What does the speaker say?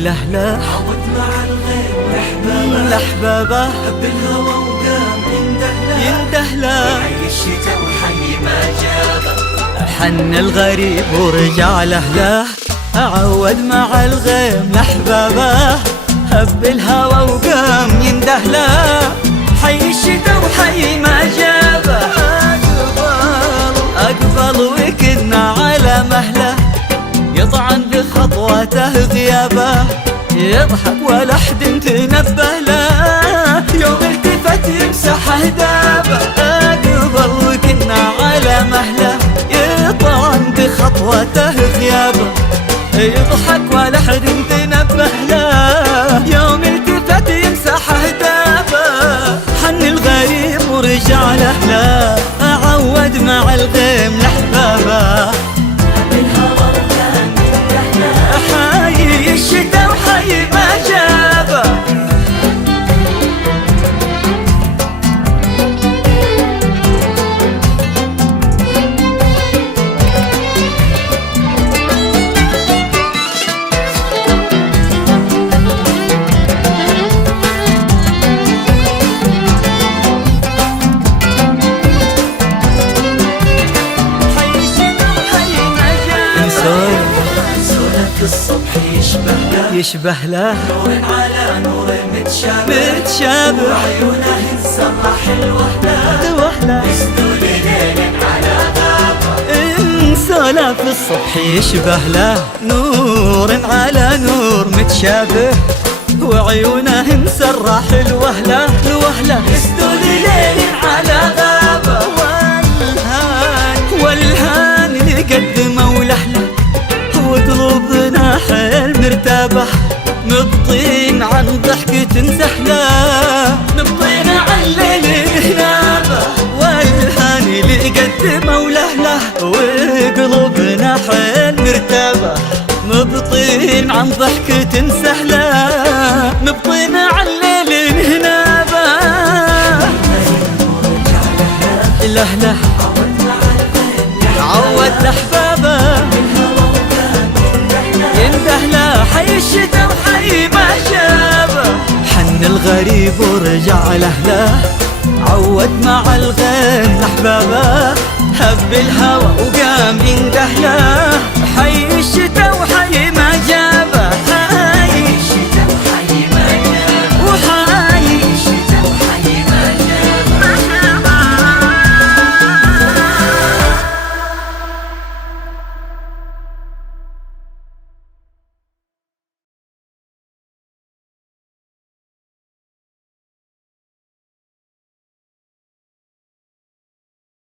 لهله عود مع الغيم لأحبابه بالهوى وقام يندهله حي الشتا وحي ما جابه حن الغريب ورجع لهله عود مع الغيم لأحبابه هب الهوى وقام يندهله حي الشتا وحي ما جابه أقبل وكدنا على مهله يطعن بخطوته غيابه يضحك ولا حد تنبه له يوم التفت يمسح اهدابه أقبل وكنا على مهله يطعن بخطوته غيابه يضحك ولا حد تنبه له يوم التفت يمسح اهدابه حن الغريب ورجع له عود مع الغيم لأحبابه حي الشتا وحي ما جابه الصبح يشبه له نور على نور متشابه وعيونه انسرح الوهله يسدوا ليل على بابه سولف الصبح يشبه له نور على نور متشابه وعيونه مسرح الوهله يسدوا ليل على بابه والهان اللي قدمه ولهله وقلوبنا حيل مرتابة مبطين عن ضحكة سهلة نبطين عن ليل هنابة والهان اللي قدمه ولهله وقلوبنا حيل مرتابة مبطين عن ضحكة سهلة مبطين عن ليل هنابة لهله عود لأحبابه يندهله حي الشتا وحي ما جابه حن الغريب ورجع لهله عود مع الغيم لأحبابه هب الهوى وقام يندهله